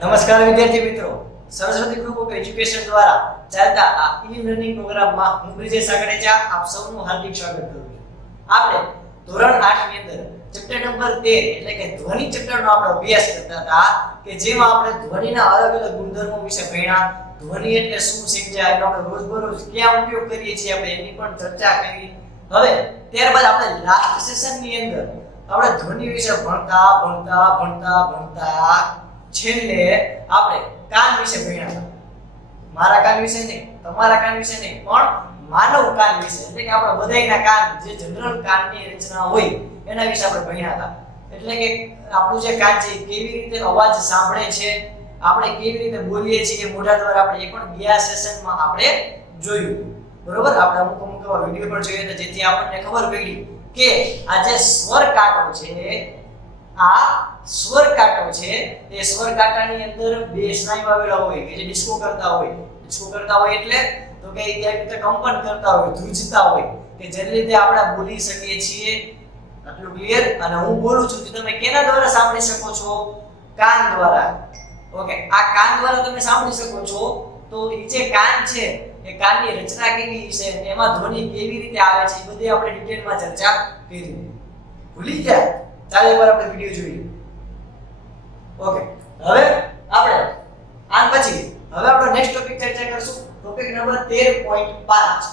નમસ્કાર વિદ્યાર્થી મિત્રો, સરસ્વતી ગ્રુપ ઓફ એજ્યુકેશન દ્વારા ચાલતા આ ઈ-લર્નિંગ પ્રોગ્રામમાં હું બ્રિજેશ સાગડેચા આપ સૌનું હાર્દિક સ્વાગત કરું છું. આપણે ધોરણ 8 ની અંદર ચેપ્ટર નંબર 13 એટલે કે ધ્વનિ ચેપ્ટરનો આપણે અભ્યાસ કરતા હતા કે જેમાં આપણે ધ્વનિના અલગ અલગ ગુણધર્મો વિશે ભણ્યા. ધ્વનિ એટલે શું સમજ્યા, એનો આપણે રોજબરોજ ક્યાં ઉપયોગ કરીએ છીએ આપણે એની પણ ચર્ચા કરી. હવે ત્યારબાદ આપણે લાસ્ટ સેશનની અંદર આપણે ધ્વનિ વિશે ભણતા છેલ્લે આપણે કાન વિશે ભણ્યા હતા. મારા કાન વિશે નહીં, તમારા કાન વિશે નહીં, પણ માનવ કાન વિશે એટલે કે આપણા બધાયના કાન જે જનરલ કાનની રચના હોય એના વિશે આપણે ભણ્યા હતા. એટલે કે આપણું જે કાન છે કેવી રીતે અવાજ સાંભળે છે, આપણે કેવી રીતે બોલીએ છીએ મોઢા દ્વારા, આપણે એ પણ ગયા સેશનમાં આપણે જોયું. બરોબર, આપણે અમુક વિડિયો પણ જોયા હતા જેથી આપણને ખબર પડી કે આ જે સ્વર કાંટો છે, આ સ્વર કાંટો છે એ સ્વર કાંટાની અંદર બે સ્નાયુ આવેલા હોય કે જે ડિસ્કો કરતા હોય એટલે તો કે એક રીતે કંપન કરતા હોય, ધ્રુજતા હોય કે જેને લીધે આપણે બોલી શકીએ છીએ. આટલું ક્લિયર? અને હું બોલું છું તો તમે કેના દ્વારા સાંભળી શકો છો? કાન દ્વારા. ઓકે, આ કાન દ્વારા તમે સાંભળી શકો છો. તો એ જે કાન છે એ કાનની રચના કેવી છે અને એમાં ધ્વનિ કેવી રીતે આવે છે એ બધી આપણે ડિટેલમાં ચર્ચા કરી. ભૂલી ગયા? ચાલો એકવાર આપણે વિડિયો જોઈએ. ઓકે, હવે આપણે આન પછી હવે આપણે નેક્સ્ટ ટોપિક ચર્ચા કરશું. ટોપિક નંબર 13.5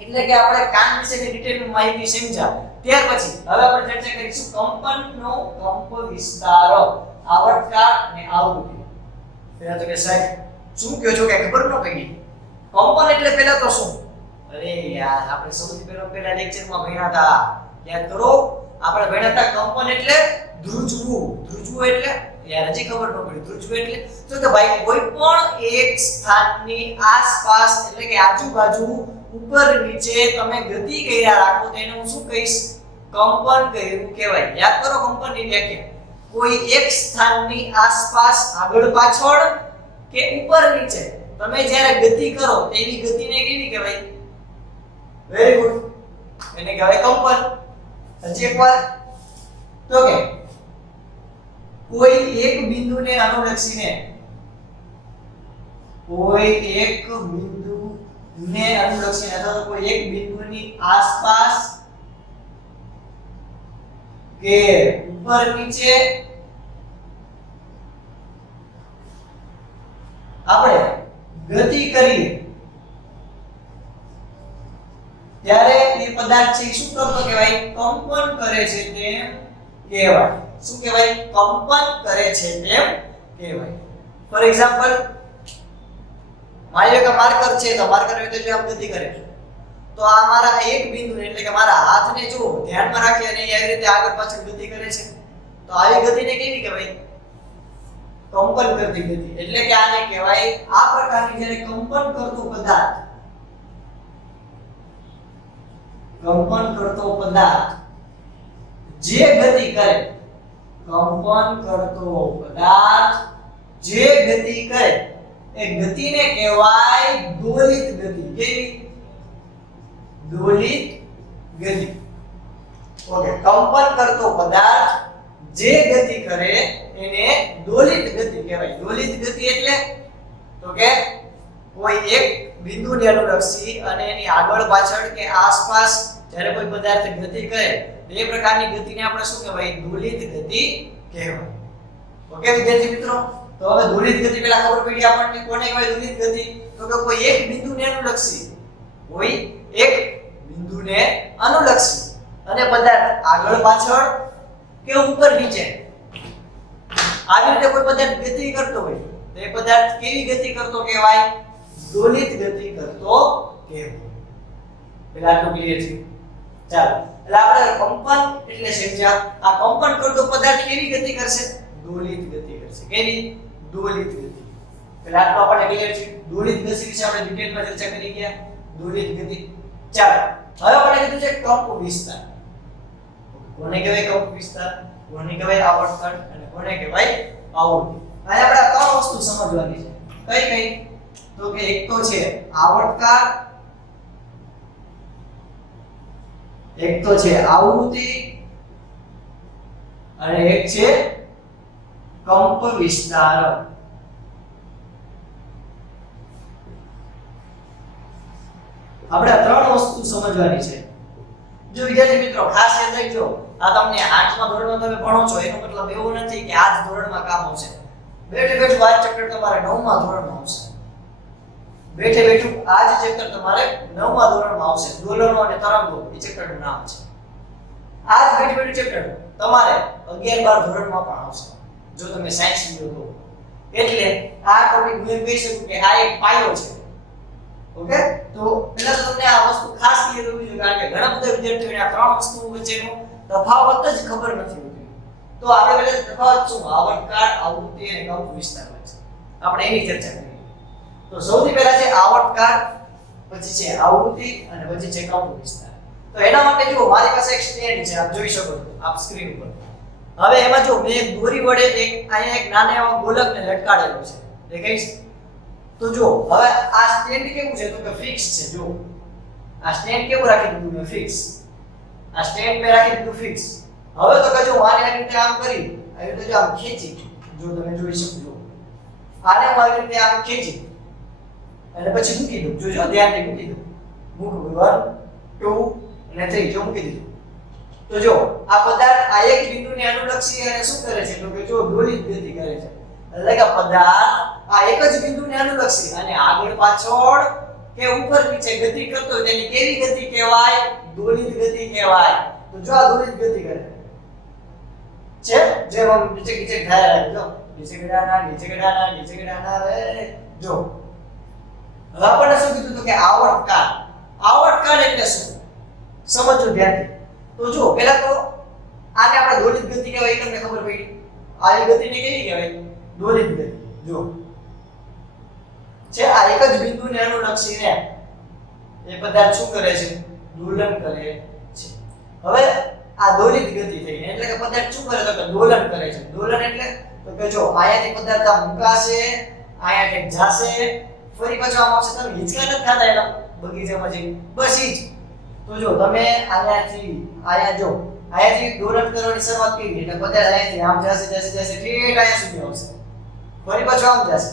એટલે કે આપણે કાન વિશેની ડિટેલમાં માહિતી સમજ્યા. ત્યાર પછી હવે આપણે ચર્ચા કરીશું કંપનનો કંપ વિસ્તાર, આવર્તકાળ અને આવૃત્તિ. પહેલા તો કે સાહેબ શું કહો છો કે ખબર ન પડી? કંપન એટલે પહેલા તો શું? અરે યાર, આપણે સૌથી પહેલા લેક્ચરમાં ભણ્યા હતા, યાદ કરો. આપણે ભણ્યા હતા કંપન એટલે ધ્રુજવું. ધ્રુજવું એટલે યાર હજી ખબર ન પડી. ધ્રુજવું એટલે તો કે ભાઈ કોઈ પણ એક સ્થાનની આસપાસ એટલે કે આજુબાજુ ઉપર નીચે તમે ગતિ કર્યા રાખો તો એને હું શું કહીશ? કંપન કર્યું કહેવાય. યાદ કરો કંપનની વ્યાખ્યા. કોઈ એક સ્થાનની આસપાસ આગળ પાછળ કે ઉપર નીચે તમે જ્યારે ગતિ કરો તેવી ગતિને કેવી કહેવાય? વેરી ગુડ, એને કહેવાય કંપન. હજી એકવાર તો કે કોઈ એક બિંદુને અનુલક્ષીને અથવા તો કોઈ એક બિંદુની આસપાસ કે ઉપર નીચે આપણે ગતિ કરીએ ત્યારે એ પદાર્થ છે શું કરતો કહેવાય? કંપન કરે છે તેમ કહેવાય. શું કહેવાય? કંપન કરે છે તેમ કહેવાય. ફોર એક્ઝામ્પલ, માની લો કે માર્કર છે તો માર્કર રીતે જો આમ ગતિ કરે તો આ મારા એક બિંદુને એટલે કે મારા હાથને જો ધ્યાનમાં રાખી અને આવી રીતે આગળ પાછળ ગતિ કરે છે તો આવી ગતિને કેવી કહેવાય? કંપન કરતી ગતિ. એટલે કે આને કહેવાય આ પ્રકારની જ્યારે કંપન કરતો પદાર્થ જે ગતિ કરે, કંપન કરતો પદાર્થ જે ગતિ કરે એ ગતિને કહેવાય દોલિત ગતિ. કેવી? દોલિત ગતિ. ઓકે, કંપન કરતો પદાર્થ જે ગતિ કરે એને દોલિત ગતિ કહેવાય. દોલિત ગતિ એટલે તો કે કોઈ એક બિંદુને અનુલક્ષી અને એની આગળ પાછળ કે આસપાસ જ્યારે કોઈ પદાર્થ ગતિ કરે એ પ્રકારની ગતિને આપણે શું કહેવાય? દોલિત ગતિ કહેવાય. ઓકે વિદ્યાર્થી મિત્રો, તો હવે દોલિત ગતિ પહેલા ખબર પડી આપણને કોને કહેવાય દોલિત ગતિ? તો કે કોઈ એક બિંદુને અનુલક્ષી અને પદાર્થ આગળ પાછળ કે ઉપર નીચે આવી રીતે કોઈ પદાર્થ ગતિ કરતો હોય તો એ પદાર્થ કેવી ગતિ કરતો કહેવાય? દોલિત ગતિ કરતો કહેવાય. પેલા તો ક્લિયર છે? ચાલો, એટલે આપણે કંપન એટલે સમજ્યા. આ કંપન કરતો પદાર્થ કેવી ગતિ કરશે? દોલિત ગતિ કરશે. કેવી? દોલિત ગતિ. પેલા તો આપણને ક્લિયર છે. દોલિત ગતિ વિશે આપણે ડિટેલમાં ચર્ચા કરી ગયા. દોલિત ગતિ. ચાલો, હવે આપણે કીધું છે કંપ વિસ્તાર. કોને કહેવાય કંપ વિસ્તાર? કોને કહેવાય આવર્તકાળ અને કોને કહેવાય આવૃત્તિ? આ આપણે ત્રણ વસ્તુ સમજવાની છે. કઈ તો કે એક તો છે આવર્તકાળ, એક તો છે આવૃત્તિ અને એક છે કંપ વિસ્તાર. આપણે આ ત્રણ વસ્તુ સમજવાની છે. જો વિદ્યાર્થી મિત્રો ખાસ યાદ રાખજો, આ તમને 8મા ધોરણમાં તમે ભણો છો એનો મતલબ એવો નથી કે આ જ ધોરણમાં કામ આવશે. બેઠે બેઠું આ ચેપ્ટર તમારે 9મા ધોરણમાં આવશે. બેઠે બેઠું આ જ ચેપ્ટર તમારે 9મા ધોરણમાં આવશે. દોલનો અને તરંગો એ ચેપ્ટરનું નામ છે. આ જ બેઠે બેઠું ચેપ્ટર તમારે 11-12 ધોરણમાં પણ આવશે જો તમે સાયન્સ લ્યો તો. એટલે આ ટોપિક હું એમ કહી શકું કે આ એક પાયો છે. ઓકે, તો પહેલા તો તમને આ વસ્તુ ખાસ ક્લિયર હોવી જોઈએ, કારણ કે ઘણા બધા વિદ્યાર્થીઓને આ ત્રણ વસ્તુઓ વચ્ચેનો તફાવત જ ખબર નથી હોતી. તો આપણે પહેલા તફાવત શું, આવર્તકાળ, આવૃત્તિ અને કંપ વિસ્તાર છે, આપણે એની ચર્ચા કરીએ. તો સૌથી પહેલા છે આવર્તકાળ, પછી છે આવૃત્તિ અને પછી છે કંપ વિસ્તાર. તો એના માટે જુઓ મારી પાસે એક સ્ટેન્ડ છે, આપ જોઈ શકો છો આપ સ્ક્રીન ઉપર. હવે એમાં જો મેં એક દોરી વડે અહીંયા એક નાના એવા ગોલકને લટકાડેલો છે, દેખાય છે? તો જો હવે આ સ્ટેન્ડ કેવું છે, તો કે ફિક્સ છે. જો આ સ્ટેન્ડ કેવું રાખી દીધું મેં, ફિક્સ. આ સ્ટેન્ડ મેં રાખી દીધું ફિક્સ. હવે તો કજો મારી આવી રીતે આમ કરી, આવી રીતે જો આમ ખેંચી, જો તમે જોઈ શકો, આને હું આવી રીતે આમ ખેંચી અને પછી મૂકી દઉં. જોજો ધ્યાનથી મૂકી દઉં. મૂકું 1 2 અને 3 જો મૂકી દીધું. તો જો આ પદાર્થ આ એક બિંદુને અનુલક્ષી અને શું કરે છે, તો કે જો દોલિત ગતિ કરે છે. એટલે કે પદાર્થ આ એક જ બિંદુને અનુલક્ષી અને આગળ પાછળ કે ઉપર નીચે ગતિ કરતો હોય તેની કેવી ગતિ કહેવાય? દોલિત ગતિ કહેવાય. તો જો આ દોલિત ગતિ કરે છે, જેમ આમ નીચે નીચે થાય રાખે, જો નીચે ગડાના નીચે ગડાના નીચે ગડાના રે. જો હવે આપણે શું કીધું તો કે આવર્તકાળ. આવર્તકાળ એટલે શું સમજો ધ્યાનથી. તો જો પહેલા તો આને આપણે દોલિત ગતિ કહેવાય, તમને ખબર પડી. આવી ગતિને કેવી કહેવાય? દોલિત ગતિ. જો છે આ એક જ બિંદુને અનુલક્ષીને એ પદાર્થ શું કરે છે? દોલન કરે છે. હવે આ દોલિત ગતિ થઈ એટલે કે પદાર્થ શું કરે, તો કે દોલન કરે છે. દોલન એટલે તો કે જો અહીંયાથી પદાર્થ આ મુકાશે, અહીંયાથી જાશે, ફરી પાછો આમ આવશે. તમે હિંચકા નથી થતા એના બગીચામાં જઈ, બસ ઈ જ. તો જો તમે અહીંયા જો અહીંયાથી દોલન કરવાની શરૂઆત કરી એટલે પદાર્થ અહીંયાથી આમ જશે જશે જશે ઠેઠ અહીંયા સુધી આવશે, ફરી પાછો આમ જશે,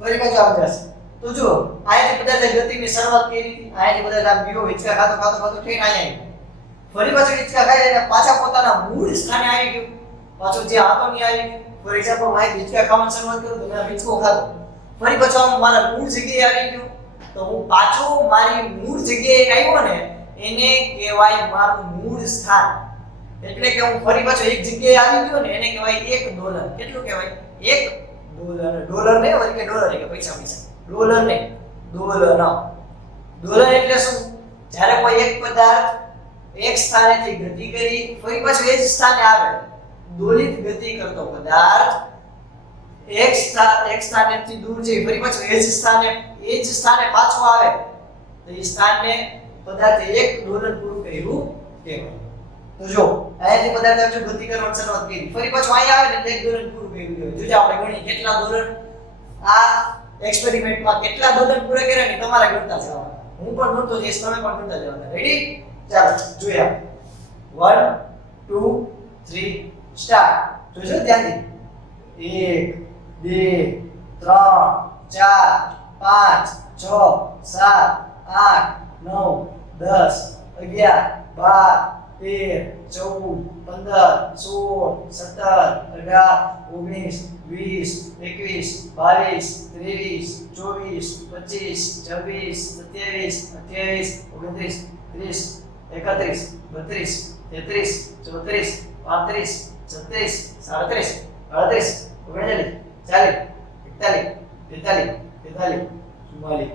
ફરી પાછો આમ જશે. તો જો અહીંયાથી પદાર્થ ગતિની શરૂઆત કરી હતી, અહીંયાથી પદાર્થ આમ ગયો, હિંચકા ખાતો ખાતો ખાતો ઠેઠ અહીંયા ફરી પાછો હિંચકા ખાય એટલે પાછા પોતાના મૂળ સ્થાને આવી ગયો, પાછો જે હતો ની આવી ગયો. ફોર એક્ઝામ્પલ મારી હિંચકા ખાવાની શરૂઆત કરું તો મેં હિંચકો ખાધો, ફરી પાછો આમ મારા મૂળ જગ્યાએ આવી ગયો. તો હું પાછો મારી મૂળ જગ્યાએ આવ્યો ને એને કહેવાય મારું મૂળ સ્થાન. એટલે કે હું ફરી પાછો એક જગ્યાએ આવી ગયો ને એને કહેવાય એક ડોલર. કેટલું કહેવાય? એક ડોલર. ડોલર ને વળી કે ડોલર કે પૈસા પૈસા, ડોલર ને ડોલર. ડોલર એટલે શું? જ્યારે કોઈ એક પદાર્થ એક સ્થાનેથી ગતિ કરી ફરી પાછો એ જ સ્થાને આવે, દોલિત ગતિ કરતો પદાર્થ એક સ્થાનેથી દૂર જઈ ફરી પાછો એ જ સ્થાને પાછો આવે તો એ સ્થાનને પદાર્થે એક દોલન પૂરું કર્યું કહેવાય. તો જો અહીંયાથી પદાર્થ જો ગતિ કરવાની શરૂઆત કરી ફરી પાછો અહીંયા આવે ને એક દોલન પૂરું કર્યું કહેવાય. જોજો આપણે ગણી કેટલા દોલન આ એક્સપેરિમેન્ટમાં કેટલા દોલન પૂરા કર્યા ને તમારે ગણતા જવાના. હું પણ ગણતો જઈશ, તમે પણ ગણતા જવાના. રેડી? ચાલો જોઈએ. 1 2 3 સ્ટાર્ટ. જોજો ધ્યાનથી. 1 2 3 4 5 6 7 8 9 10 11 12 13 14 15 16 17 18 19 20 21 22 23 24 25 26 27 28 29 30 31 32 33 34 35 36 37 38 39 40 41 42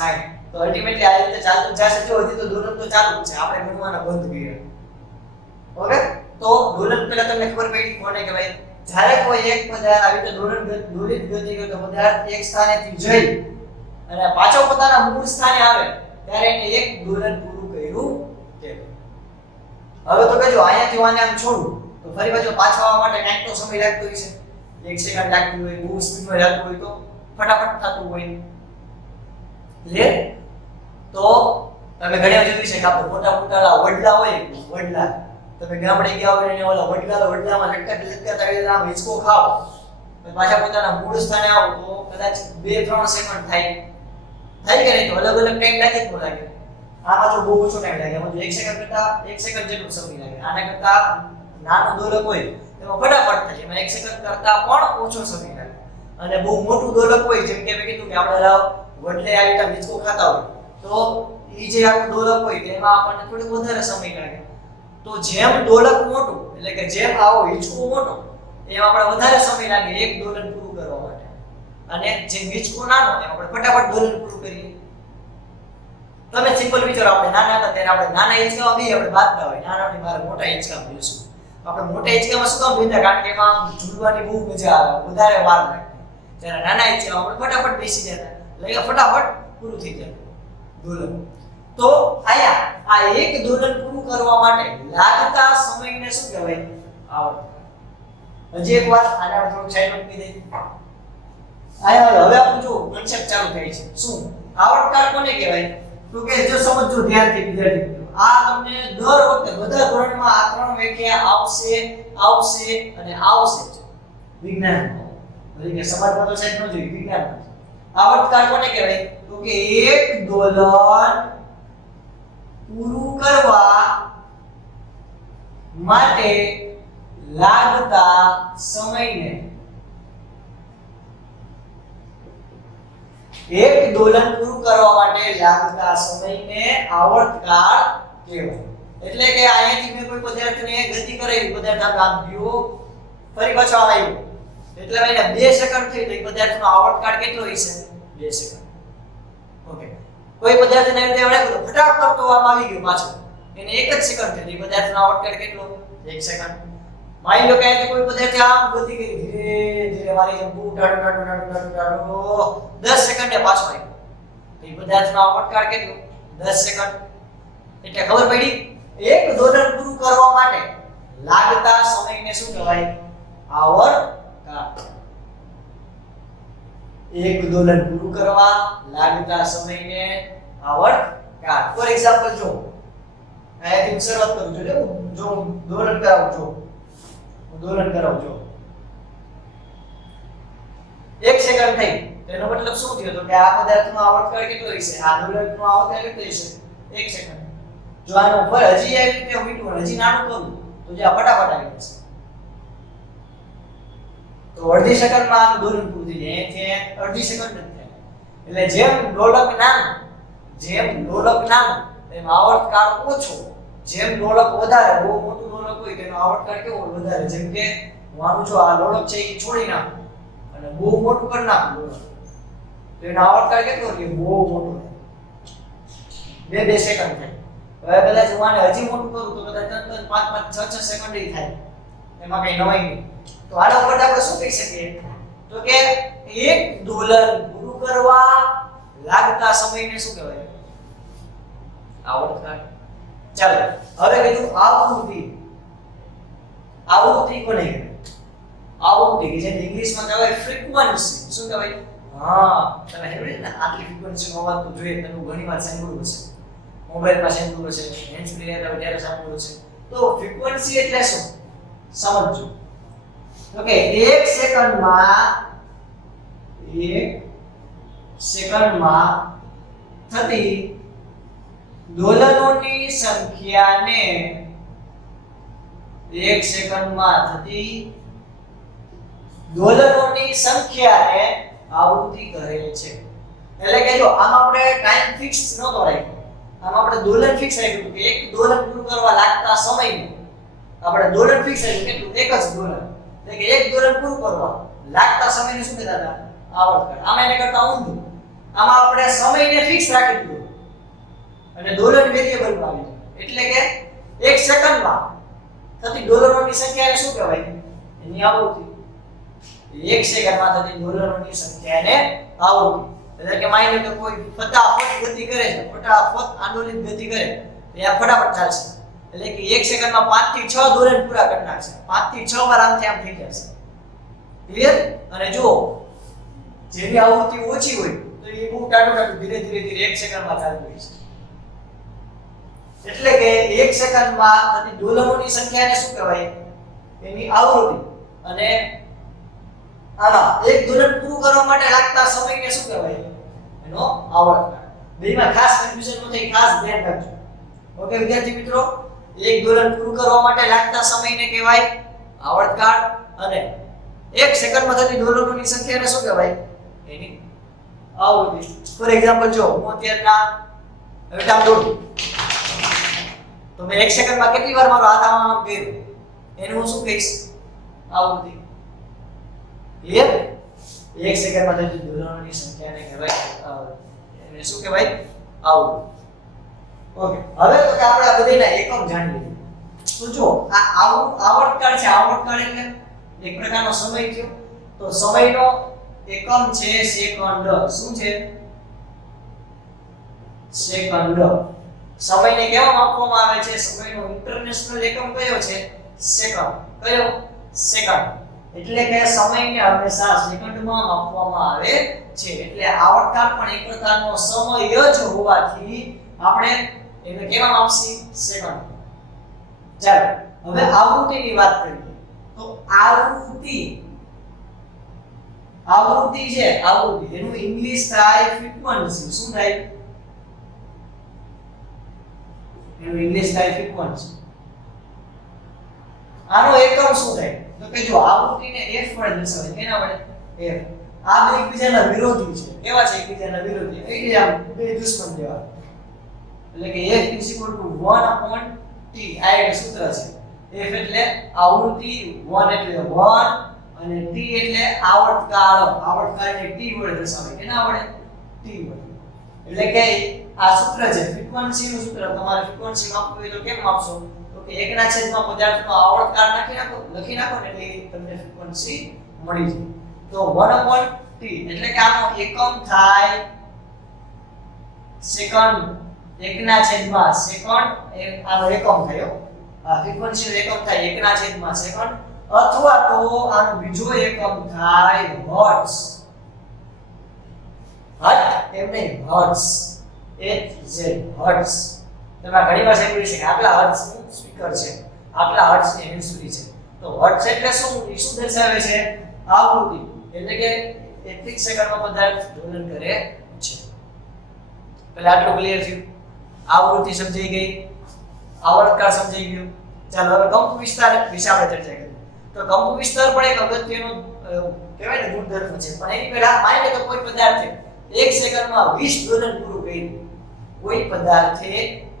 43 તો અલ્ટિમેટલી આ રીતે ચાલતું જશે. જો હજી તો દોલન તો ચાલુ જ છે, આપણે ગણવાના બંધ કર્યા. ઓકે, તો દોલન પહેલા તમને ખબર પડી કોને કહેવાય? જ્યારે કોઈ એક પદાર્થ આવી રીતે દોલિત ગતિ કરતો પદાર્થ એક સ્થાનેથી જઈ અને પાછો પોતાના મૂળ સ્થાને આવે ત્યારે એને એક દોલન પૂરું કર્યું કહેવાય. હવે તો કહેજો અહીંયાથી આને આમ છોડું તો ફરી પાછો પાછો આવવા માટે કાંઈક તો સમય લાગતો હોય છે. 1 સેકન્ડ લાગતું હોય, બહુ સ્પીડમાં લાગતું હોય તો ફટાફટ થતું હોય ક્લિયર તો તમે ઘણી વાર જોયું છે કે આપણે મોટા મોટા વડલા હોય વડલા તમે ગામડે ગયા હોય ને ઓલા વડલામાં લટકાતા આમ હિંચકો ખાઓ પછી પાછા પોતાના મૂળ સ્થાને આવો તો કદાચ 2-3 સેકન્ડ થાય કે નહીં તો અલગ અલગ ટાઈમ લાગે કે ન લાગે આમાં જો બહુ ઓછો ટાઈમ લાગે આમાં જો 1 સેકન્ડ કરતા 1 સેકન્ડ જેટલો સમય લાગે આના કરતા નાનો દોલક હોય તેમાં ફટાફટ થાય એમાં 1 સેકન્ડ કરતા પણ ઓછો સમય લાગે અને બહુ મોટું દોલક હોય જેમ કે મેં કીધું કે આપણે વડલે આવી રીતે હિંચકો ખાતા હોય તો ઈ જે આખું દોલક હોય તેમાં આપણને થોડું વધારે સમય લાગે તો જેમ દોલક મોટું એટલે કે જેમ આવો હિંચકો મોટો એમ આપણે વધારે સમય લાગે એક દોલન પૂરું કરવા માટે અને જે હિંચકો નાનો એમ આપણે ફટાફટ દોલન પૂરું કરીએ તમે સિમ્પલ વિચારો આપણે નાના હતા ત્યારે આપણે નાના હિંચકામાં બી આપણે બાંધતા હોય નાનાની મારે મોટા હિંચકામાં બેસું આપણે મોટા હિંચકામાં શું કામ બેસતા કારણ કે એમાં ઝૂલવાની બહુ મજા આવે વધારે વાર લાગે જ્યારે નાના હિંચકામાં આપણે ફટાફટ બેસી જતા એટલે ફટાફટ પૂરું થઈ જાય દોલન તો આયા આ એક દોલન પૂરું કરવા માટે લાગતા સમયને શું કહેવાય આવર્ત હજી એક વાત આને આપણે થોડું સાઈડ મૂકી દઈએ આયા હવે આપણું જો કન્સેપ્ટ ચાલુ થાય છે શું આવર્તકાળ કોને કહેવાય તો કે જો સમજો ધ્યાનથી વિદ્યાર્થી આ તમને દર વખતે બધા ધોરણમાં આ ત્રણ વ્યાખ્યા આવશે અને આવશે વિજ્ઞાનમાં એટલે કે સમાજમાં તો સાહેબ ન જોઈ વિજ્ઞાનમાં આવર્તકાળ કોને કહેવાય તો કે એક દોલન પૂરું કરવા માટે લાગતા સમયને એક દોલન પૂરું કરવા માટે લાગતા સમયને આવર્તકાળ કહેવાય એટલે કે અહીંયાથી મેં કોઈ પદાર્થને ગતિ કરાવી પદાર્થ આમ ગયો ફરી પાછો આવ્યો એટલે એને 2 સેકન્ડ થઈ તો એ પદાર્થનો આવર્તકાળ કેટલો હશે 2 સેકન્ડ ઓકે કોઈ પદાર્થને એમ તેવડે ફટાફટ તો આમ આવી ગયો પાછો એને 1 જ સેકન્ડ થઈ તો પદાર્થનો આવર્તકાળ કેટલો 1 સેકન્ડ માની લો કે આ કોઈ પદાર્થ આમ ગતિ કરી ધીરે ધીરે મારી જેમ બહુ ટાડો 10 સેકન્ડે પાછો આવ્યો તો એ પદાર્થનો આવર્તકાળ કેટલો 10 સેકન્ડ એટલે ખબર પડી એક દોલન પૂરું કરવા માટે લાગતા સમયને શું કહેવાય આવર્તકાળ એક દોલન પૂરું કરવા લાગતા સમયને આવર્તકાળ ફોર એક્ઝામ્પલ જો અહીંયાથી હું શરૂઆત કરું છું જો દોલન કરાવું છું દોલન કરાવજો 1 સેકન્ડ થઈ તેનો મતલબ શું થયો તો કે આ પદાર્થનો આવર્તકાળ કેટલો હશે આ દોલનનો આવર્તકાળ કેટલો હશે 1 સેકન્ડ જો આનો ઉપર હજી આવી રીતે મીઠું હજી નાનું કરું તો જે ફટાફટ આવી જશે તો અડધી સેકન્ડમાં આનું દોલન પૂરું થઈ જાય અહીંથી અડધી સેકન્ડ જ થાય એટલે જેમ દોલક નાનું એમ આવર્તકાળ ઓછો જેમ દોલક વધારે બહુ મોટું દોલક હોય તેનો આવર્તકાળ કેવો વધારે જેમ કે હું આનું જો આ દોલક છે એ છોડી નાખું અને બહુ મોટું કરી નાખું દોલક તો એનો આવર્તકાળ કેટલો કે બહુ મોટો 2 સેકન્ડ થાય હવે કદાચ હું આને હજી મોટું કરું તો કદાચ 5-6 સેકન્ડ થાય એમાં કઈ નવાઈ નહીં તો આના ઉપર આપણે શું કહી શકીએ તો કે એક દોલન પૂરું કરવા લાગતા સમયને શું કહેવાય આવર્તકાળ ચાલો હવે કીધું આવૃત્તિ કોને કહેવાય આવૃત્તિ કે જે ઇંગ્લિશમાં કહેવાય ફ્રીક્વન્સી શું કહેવાય હા તમે હેડ્યું ને આટલી ફ્રીક્વન્સી નો અવાજ તો જોઈએ તમે ઘણીવાર સાંભળ્યું હશે મોબાઈલમાં સાંભળ્યું હશે હેન્ડ ફ્રી હતા ત્યારે સાંભળ્યું હશે તો ફ્રીક્વન્સી એટલે શું સમજો તો કે 1 સેકન્ડમાં થતી દોલનોની સંખ્યાને 1 સેકન્ડમાં થતી દોલનોની સંખ્યાને આવૃત્તિ કહે છે એટલે કે જો આમ આપણે ટાઈમ ફિક્સ નહોતો રાખ્યો આમ આપણે દોલન ફિક્સ રાખ્યું કે એક દોલન પૂરું કરવા લાગતા સમયને આપણે દોલન ફિક્સ રાખ્યું કેટલું એક જ દોલન એટલે કે એક દોલન પૂરું કરવા લાગતા સમયને શું કહેતા હતા આવર્તકાળ આમાં એને કરતા ઊંધું આમાં આપણે સમયને ફિક્સ રાખી દીધું અને દોલન વેરિયેબલ માં આવી એટલે કે 1 સેકન્ડમાં થતી દોલનોની સંખ્યાને શું કહેવાય એની આવૃત્તિ 1 સેકન્ડમાં થતી દોલનોની સંખ્યાને આવૃત્તિ એટલે કે માની લો કે કોઈ ફટાફટ ગતિ કરે છે ફટાફટ આંદોલિત ગતિ કરે તો આ ફટાફટ ચાલશે એટલે કે 1 સેકન્ડમાં 5 થી 6 દોલન પૂરા કરી નાખશે 5 થી 6 વાર આમથી આમ થઈ જશે ક્લિયર અને જો જેની આવૃત્તિ ઓછી હોય તો એ બહુ ટાટું ધીરે ધીરે 1 સેકન્ડમાં ચાલતું હોય છે. એટલે કે 1 સેકન્ડમાં થતી ડોલનોની સંખ્યાને શું કહેવાય? એની આવૃત્તિ. અને આમાં એક દોલન પૂરું કરવા માટે લાગતા સમયને શું કહેવાય? એનો આવર્તકાળ. બેમાં ખાસ કન્ફ્યુઝન ન થાય, ખાસ ધ્યાન રાખજો. ઓકે વિદ્યાર્થી મિત્રો, એક દોલન પૂરું કરવા માટે લાગતા સમયને કહેવાય આવર્તકાળ, અને 1 સેકન્ડમાં થતી ડોલનોની સંખ્યાને શું કહેવાય? એની આવૃત્તિ. ફોર એક્ઝામ્પલ જો હું અત્યારના હવે ટાઈમ દોડું તો મેં 1 સેકન્ડમાં કેટલી વાર મારો હાથ આમ કર્યો, એને હું શું કહીશ? આવૃત્તિ. ક્લિયર? 1 સેકન્ડમાં થતી ડોલનોની સંખ્યાને કહેવાય આવૃત્તિ. એને શું કહેવાય? આવૃત્તિ. ઓકે, હવે તો કે આપણે આ બધાના એકમ જાણી લીધું. તો જો આ આવર્તકાળ છે, આવર્તકાળ એટલે એક પ્રકારનો સમય થયો. તો સમયનો એકમ છે સેકન્ડ. શું છે? સેકન્ડ. સમયને કેવા માપવામાં આવે છે? સમયનો ઇન્ટરનેશનલ એકમ કયો છે? સેકન્ડ. કયો? સેકન્ડ. એટલે કે સમયને હંમેશા સેકન્ડમાં માપવામાં આવે છે. એટલે આવર્તકાળ પણ એક પ્રકારનો સમય જ હોવાથી આપણે એને કેવા માપસી? સેકન્ડ. ચાલો હવે આવૃત્તિની વાત કરીએ. તો આવૃત્તિ છે, આવૃત્તિ એનું ઇંગ્લિશ થાય ફ્રીક્વન્સી. શું થાય? એનું ઇંગ્લિશ થાય ફ્રીક્વન્સી. આનો એકમ શું થાય? તો કે જો આવૃત્તિને f વડે દર્શાવાય. કેના વડે? f. આ બે એકબીજાના વિરોધી છે. કેવા છે? એકબીજાના વિરોધી. એટલે આમ બે દુશ્મન જેવા. એટલે કે f = 1/t. આ એક સૂત્ર છે. f એટલે આવૃત્તિ, 1 એટલે 1 અને t એટલે આવર્તકાળ. આવર્તકાળને t વડે દર્શાવાય. કેના વડે? t વડે. એટલે કે આ સૂત્ર છે ફ્રીક્વન્સીનું સૂત્ર. તમારે ફ્રીક્વન્સી માપવી હોય તો કેમ માપશો? તો કે 1/છેદમાં પદાર્થનો આવર્તકાળ લખી નાખો ને એટલે તમને ફ્રીક્વન્સી મળી જાય. તો 1/t એટલે કે આનો એકમ થાય સેકન્ડ. 1/સેકન્ડ આનો એકમ થયો. આ ફ્રીક્વન્સીનો એકમ થાય 1/સેકન્ડ, અથવા તો આનો બીજો એકમ થાય હર્ટ્ઝ. હર્ટ્ઝ એમ નહીં, હર્ટ્ઝ. HZ hertz. તમે ઘણી વાર સાંભળ્યું છે કે આટલા હર્ટ્ઝનું સ્પીકર છે, આટલા હર્ટ્ઝની હેન્ડફ્રી છે. તો હર્ટ્ઝ એટલે શું? એ શું દર્શાવે છે? આવૃત્તિ. એટલે કે 1 સેકન્ડમાં પદાર્થ ડોલન કરે છે. પહેલા આટલું ક્લિયર થયું. આવૃત્તિ સમજાઈ ગઈ, આવર્તકાળ સમજાઈ ગયું. ચાલો હવે કંપ વિસ્તાર વિશે આપણે ચર્ચા કરીએ. તો કંપ વિસ્તાર પણ એક અગત્યનો કહેવાય ને ગુણધર્મ છે. પણ એની પહેલા માની લો કે કોઈ પદાર્થે 1 સેકન્ડમાં 20 ડોલન પૂરું કર્યું. કોઈ પદાર્થે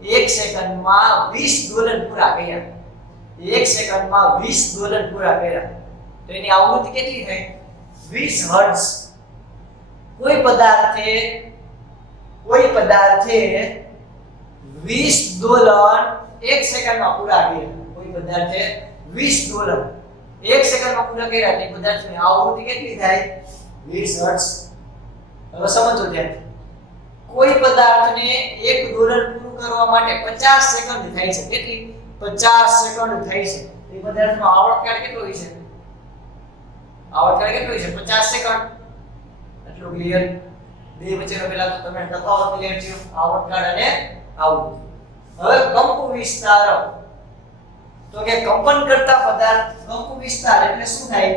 1 સેકન્ડમાં 20 ડોલન પૂરા કર્યા. 1 સેકન્ડમાં 20 ડોલન પૂરા કર્યા. તો એની આવૃત્તિ કેટલી થઈ? 20 હર્ટ્ઝ. કોઈ પદાર્થે 20 ડોલન 1 સેકન્ડમાં પૂરા કર્યા. કોઈ પદાર્થે 20 ડોલન 1 સેકન્ડમાં પૂરા કર્યા. તે પદાર્થની આવૃત્તિ કેટલી થાય? 20 હર્ટ્ઝ. હવે સમજો ધ્યાનથી. કોઈ પદાર્થને 1 ડોલન પૂરું કરવા માટે 50 સેકન્ડ થાય છે. કેટલી? 50 સેકન્ડ થાય છે. એ પદાર્થનો આવર્તકાળ કેટલો હોય છે? આવર્તકાળ કેટલો હોય છે? 50 સેકન્ડ. એટલું ક્લિયર? બે વચ્ચેનો પહેલા તો તમે તફાવત ક્લિયર થયો, આવર્તકાળ અને આવૃત્તિ. હવે કંપ વિસ્તાર. તો કે કંપન કરતા પદાર્થ, કંપ વિસ્તાર એટલે શું થાય?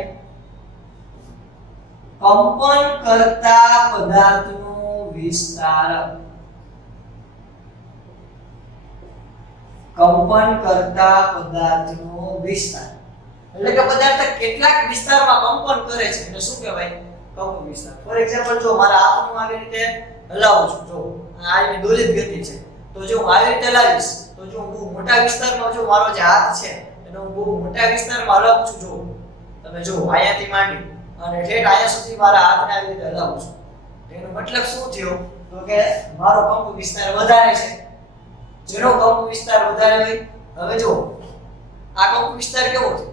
કંપન કરતા પદાર્થનો વિસ્તાર. કંપન કરતા પદાર્થનો વિસ્તાર એટલે કે પદાર્થ કેટલાક વિસ્તારમાં કંપન કરે છે એટલે શું કહેવાય? કંપ વિસ્તાર. ફોર એક્ઝામ્પલ જો મારા હાથનું આવી રીતે હલાવું છું, જો આ એની દોલિત ગતિ છે, તો જો હું આવી રીતે હલાવીશ તો જો હું બહુ મોટા વિસ્તારમાં, જો મારો જે હાથ છે એનો હું બહુ મોટા વિસ્તારમાં હલાવું છું, જો તમે જો અહીંયાથી માંડી અને ઠેઠ અહીંયા સુધી મારા હાથને આવી રીતે હલાવું છું, એનો મતલબ શું થયો? તો કે મારો કંપ વિસ્તાર વધારે છે. જેનો કંપ વિસ્તાર વધારે હોય, હવે જો આ કંપ વિસ્તાર કેવો છે?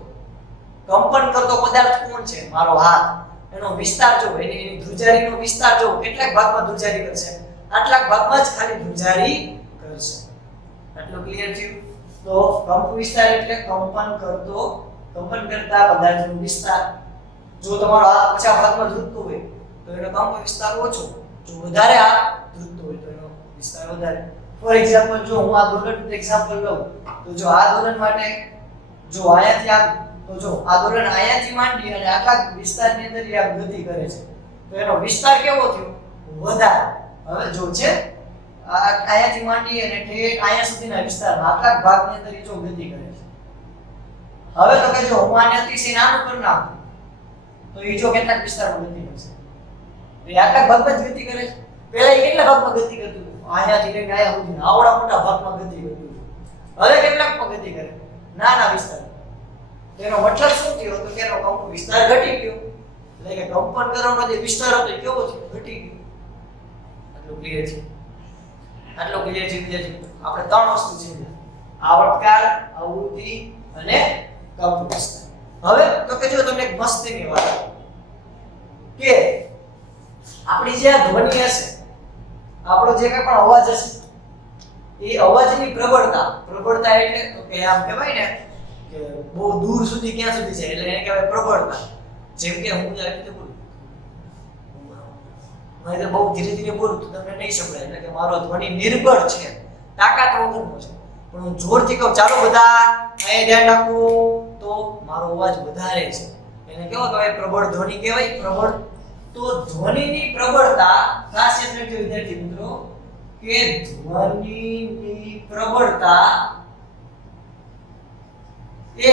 કંપન કરતો પદાર્થ કોણ છે? મારો હાથ. એનો વિસ્તાર જો, એની ધ્રુજારીનો વિસ્તાર જો, કેટલાક ભાગમાં ધ્રુજારી કરશે? આટલા ભાગમાં જ ખાલી ધ્રુજારી કરશે. આટલું ક્લિયર થયું? તો કંપ વિસ્તાર એટલે કંપન કરતા પદાર્થનો વિસ્તાર. જો તમારો હાથ ઓછા ભાગમાં ધ્રુજતો હોય તો એનો કંપ વિસ્તાર ઓછો, જો વધારે આ ધ્રુજતું હોય તો એનો વિસ્તાર વધારે. ફોર એક્ઝામ્પલ જો હું આ દોલનનું એક્ઝામ્પલ લઉં તો જો આ દોલન માટે જો અહીંયાથી આ તો જો આ દોલન અહીંયાથી માંડી અને આટલા વિસ્તારની અંદર આ ગતિ કરે છે તો એનો વિસ્તાર કેવો થયો? વધારે. હવે જો છે અહીંયાથી માંડી અને ઠેઠ અહીંયા સુધીના વિસ્તારમાં આટલા ભાગની અંદર એ જો ગતિ કરે છે. હવે તો કે જો હું આને અતિશય નાનું કરી નાખું તો એ જો કેટલાક વિસ્તારમાં ગતિ કરશે. એ આટલા ભાગમાં જ ગતિ કરે છે. પહેલા એ કેટલા ભાગમાં ગતિ કરતું હતું? અહીંયાથી લઈને અહીંયા સુધી આવડા મોટા ભાગમાં ગતિ કરતું હતું. હવે કેટલાકમાં ગતિ કરે? નાના વિસ્તાર. તેનો મતલબ શું થયો? તો કે એનો કંપ વિસ્તાર ઘટી ગયો. એટલે કે કંપન કરવાનો જે વિસ્તાર હતો એ કેવો છે? ઘટી ગયો. આટલું ક્લિયર છે? આટલું ક્લિયર છે વિદ્યાર્થી? આપણે ત્રણ વસ્તુ છે: આવર્તકાળ, આવૃત્તિ અને કંપ વિસ્તાર. હવે તો કે જો તમને એક મસ્તીની વાત કે આપણી જે આ ધ્વનિ હશે, આપણો જે કંઈ પણ અવાજ હશે એ અવાજની પ્રબળતા એટલે તો કે આમ કહેવાય ને કે બહુ દૂર સુધી ક્યાં સુધી છે એટલે એને કહેવાય પ્રબળતા. જેમ કે હું જ્યારે રીતે બોલું, હું બહુ ધીરે ધીરે બોલું તો તમને નહીં સંભળાય, એટલે કે મારો ધ્વનિ નિર્બળ છે, તાકાત વગરનો છે. પણ હું જોરથી કહું ચાલો બધા અહીંયા ધ્યાન રાખો તો મારો અવાજ વધારે છે. એને કેવો કહેવાય? પ્રબળ ધ્વનિ કહેવાય. પ્રબળ તો ધ્વનિની પ્રબળતા ખાસ યાદ રાખજો વિદ્યાર્થી મિત્રો કે ધ્વનિની પ્રબળતા એ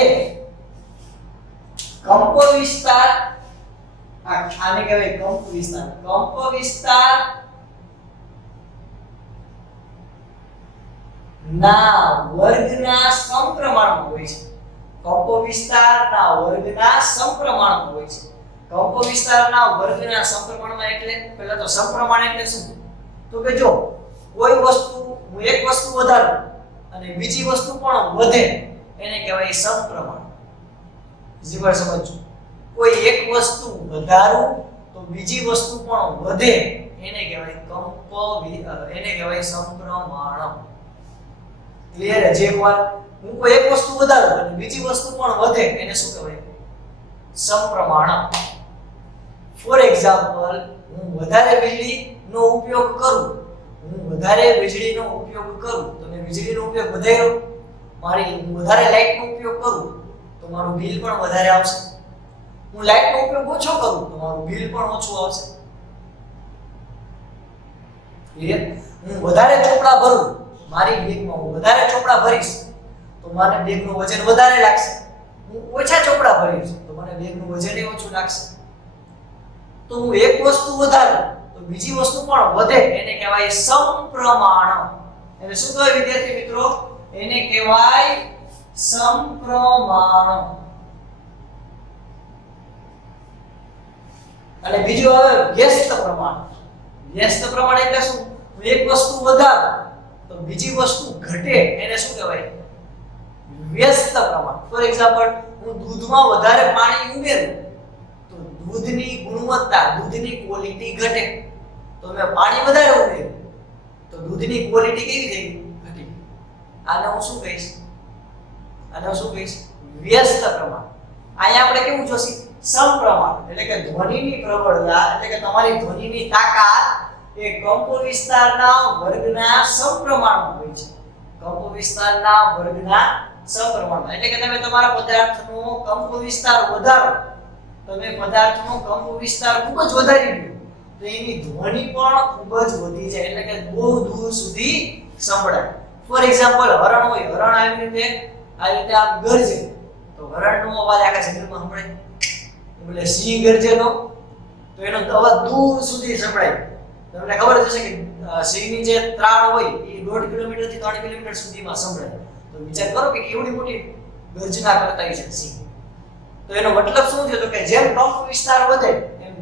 કંપ વિસ્તાર, આને કહેવાય કંપ વિસ્તાર. કંપ વિસ્તાર ના વર્ગના સમપ્રમાણમાં હોય છે. કંપ વિસ્તારના વર્ગના સમપ્રમાણમાં હોય છે. કંપ વિસ્તારના વર્ગના સમપ્રમાણમાં એટલે પહેલા તો સમપ્રમાણ એટલે શું? તો કે જો કોઈ વસ્તુ હું એક વસ્તુ વધારું અને બીજી વસ્તુ પણ વધે એને કહેવાય સમપ્રમાણ. જીવન સમજો. કોઈ એક વસ્તુ વધારું તો બીજી વસ્તુ પણ વધે એને કહેવાય કંપ, એને કહેવાય સમપ્રમાણ. ક્લિયર? છે એકવાર હું કોઈ એક વસ્તુ વધારું અને બીજી વસ્તુ પણ વધે એને શું કહેવાય? સમપ્રમાણ. ફોર એક્ઝામ્પલ હું વધારે વીજળીનો ઉપયોગ કરું તો મેં વીજળીનો ઉપયોગ વધાર્યો, હું વધારે લાઇટનો ઉપયોગ કરું તો મારું બિલ પણ વધારે આવશે. હું લાઇટનો ઉપયોગ ઓછો કરું તો મારું બિલ પણ ઓછું આવશે. ક્લિયર? હું વધારે ચોપડા ભરું, મારી બેગમાં હું વધારે ચોપડા ભરીશ તો મને બેગનું વજન વધારે લાગશે. હું ઓછા ચોપડા ભરીશ તો મને બેગનું વજન ઓછું લાગશે. તો હું એક વસ્તુ વધારું તો બીજી વસ્તુ પણ વધે એને કહેવાય સમપ્રમાણ. એટલે શું કહેવાય વિદ્યાર્થી મિત્રો? એને કહેવાય સમપ્રમાણ. અને બીજું આવે વ્યસ્ત પ્રમાણ. વ્યસ્ત પ્રમાણ એટલે શું? હું એક વસ્તુ વધારું તો બીજી વસ્તુ ઘટે એને શું કહેવાય? વ્યસ્ત પ્રમાણ. ફોર એક્ઝામ્પલ હું દૂધમાં વધારે પાણી ઉમેરું તો દૂધની ગુણવત્તા, દૂધની ક્વોલિટી ઘટે. તો મેં પાણી વધારે ઉમેર્યું તો દૂધની ક્વોલિટી કેવી થઈ? ઘટી. આને હું શું કહીશ? વ્યસ્ત પ્રમાણ. અહીંયા આપણે કેવું જોશી? સમપ્રમાણ. એટલે કે ધ્વનિની પ્રબળતા એટલે કે તમારી ધ્વનિની તાકાત એ કંપ વિસ્તારના વર્ગના સમપ્રમાણમાં હોય છે. કંપ વિસ્તારના વર્ગના સમપ્રમાણમાં એટલે કે તમે તમારા પદાર્થનો કંપ વિસ્તાર વધારો, તમે પદાર્થનો કંપ વિસ્તાર ખૂબ જ વધારી દો તો એની ધ્વનિ પણ ખૂબ જ વધી જાય, એટલે કે બહુ દૂર સુધી સંભળાય. ફોર એક્ઝામ્પલ હરણ હોય, હરણ આવી રીતે આમ ગરજે તો હરણનો અવાજ આખા જંગલમાં સંભળાય. એટલે સિંહ ગરજે તો એનો અવાજ દૂર સુધી સંભળાય. તમને ખબર જ હશે કે સિંહની જે ત્રાળ હોય એ 1.5 કિલોમીટર થી 3 કિલોમીટર સુધીમાં સંભળાય. તો વિચાર કરો કે કેવડી મોટી ગર્જના કરતા હોય છે સિંહ. તો એનો મતલબ શું થયો? તો કે જેમ કંપ વિસ્તાર વધે એમ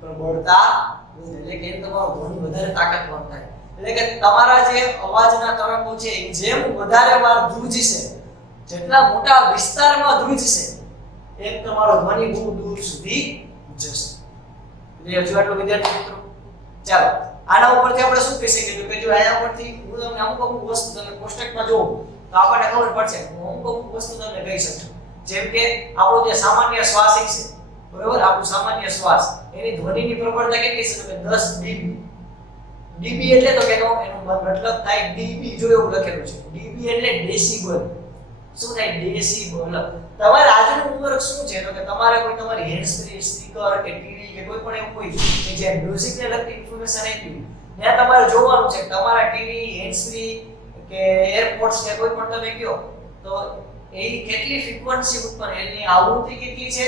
પ્રબળતા વધે, એટલે કે એમ તમારો ધ્વનિ વધારે તાકાતવાન થાય. એટલે કે તમારા જે અવાજના તરંગો છે જેમ વધારે વાર ધ્રુજશે, જેટલા મોટા વિસ્તારમાં ધ્રુજશે એમ તમારો ધ્વનિ બહુ દૂર સુધી જશે. એટલે હજુ આટલું વિદ્યાર્થી મિત્રો. ચાલો આના ઉપરથી આપણે શું કહી શકીએ? કે જો આના ઉપરથી હું તમને અમુક વસ્તુ તમે કોષ્ટકમાં જોવો તો આપણને ખબર પડશે. હું અમુક વસ્તુ તમને કહી શકું. જેમ કે આપણો જે સામાન્ય શ્વાસિક છે, બરોબર, આપણું સામાન્ય શ્વાસ એની ધ્વનિની પ્રબળતા કેટલી છે તો કે 10 ડીબી. ડીબી એટલે તો કે એનો મતલબ થાય ડીબી, જો એવું લખેલું છે. ડીબી એટલે ડેસિબલ. શું થાય? ડેસિબલ. તમારે આજનું હોમવર્ક શું છે તો કે તમારે કોઈ તમારી હેન્ડ્સ ફ્રી સ્પીકર કે ટીવી કે કોઈ પણ એવું કોઈ કે જે મ્યુઝિકને લગતી ઇન્ફોર્મેશન આપી ત્યાં તમારે જોવાનું છે તમારા ટીવી, હેન્ડ્સ ફ્રી કે એરપોર્ટ્સ કે કોઈ પણ તમે કયો તો એ કેટલી ફ્રીક્વન્સી ઉત્પન્ન, એની આવૃત્તિ કેટલી છે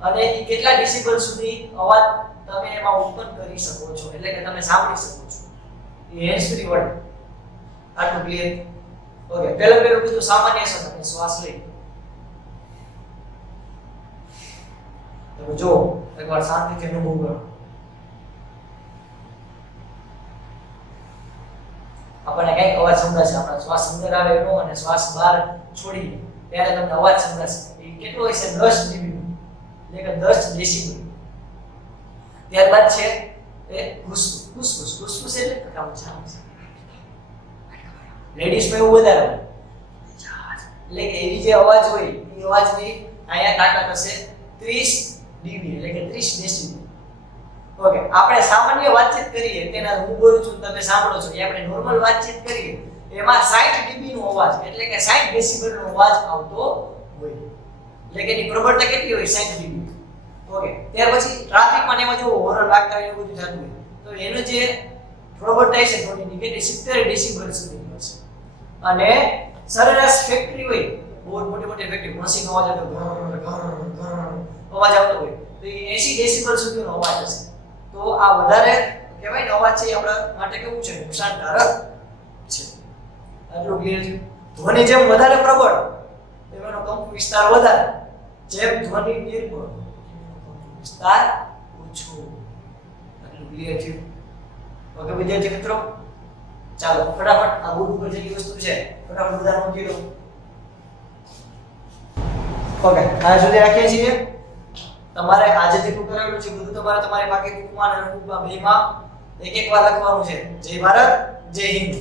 અને એ કેટલા ડેસિબલ સુધી અવાજ તમે એમાં ઉત્પન્ન કરી શકો છો, એટલે કે તમે સાંભળી શકો છો. એ હેન્ડ્સ ફ્રી વર્ડ. આટલું ક્લિયર? ઓકે. પહેલું કીધું સામાન્ય સમજ, શ્વાસ લઈ. તો જો એકવાર શાંતિથી અનુભવ કરો. આપણને કઈક અવાજ સંભળાશે, આપણા શ્વાસ અંદર આવે એનો અને શ્વાસ બહાર છોડીએ ત્યારે તમને અવાજ સંભળાશે. એ કેટલો હોય છે? 10 ડીબી, એટલે કે 10 ડેસિબલ. ત્યારબાદ છે એ ફુસફુસ. ફુસફુસ એટલે કામ છે. લેડીઝમાં એવું વધારે હોય, એટલે કે એવી જે અવાજ હોય એ અવાજની અહીંયા તાકાત હશે 30 ડીબી, એટલે કે 30 ડેસિબલ. ઓકે. આપણે સામાન્ય વાતચીત કરીએ તેના હું બોલું છું તમે સાંભળો છો, એ આપણે નોર્મલ વાતચીત કરીએ એમાં 60 ડીબી નો અવાજ, એટલે કે 60 ડેસિબલ નો અવાજ આવતો હોય, એટલે કે એની પ્રબળતા કેટલી હોય? 60 ડીબી. ઓકે. ત્યાર પછી ટ્રાફિકમાં એમાં જો હોરન વાગતા હોય એવું બધું થતું હોય તો એનું જે પ્રબળતા છે ધ્વનિની કેટલી? 70 ડેસિબલ સુધીની હશે. અને સરેરાશ ફેક્ટરી હોય, બહુ મોટી મોટી ફેક્ટરી, મશીન અવાજ આવતો અવાજ આવતો હોય તો એ 80 ડેસિબલ સુધીનો અવાજ હશે. તો આ વધારે કહેવાય ને અવાજ છે આપણા માટે કેવું છે? નુકસાનકારક છે. આટલું ક્લિયર છે? ધ્વનિ જેમ વધારે પ્રબળ એમ એનો કંપ વિસ્તાર વધારે, જેમ ધ્વનિ નિર્બળ વિસ્તાર ઓછો. આટલું ક્લિયર છે? ઓકે વિદ્યાર્થી મિત્રો, ચાલો ફટાફટ આ બોર્ડ ઉપર જે વસ્તુ છે ફટાફટ બધા નોંધી લો. ઓકે. આ સુધી રાખીએ છીએ. તમારે આજે જેટલું કરેલું છે બધું તમારે તમારી પાકી બુકમાં અને નોટબુકમાં બેમાં એક એક વાર લખવાનું છે. જય ભારત, જય હિન્દ.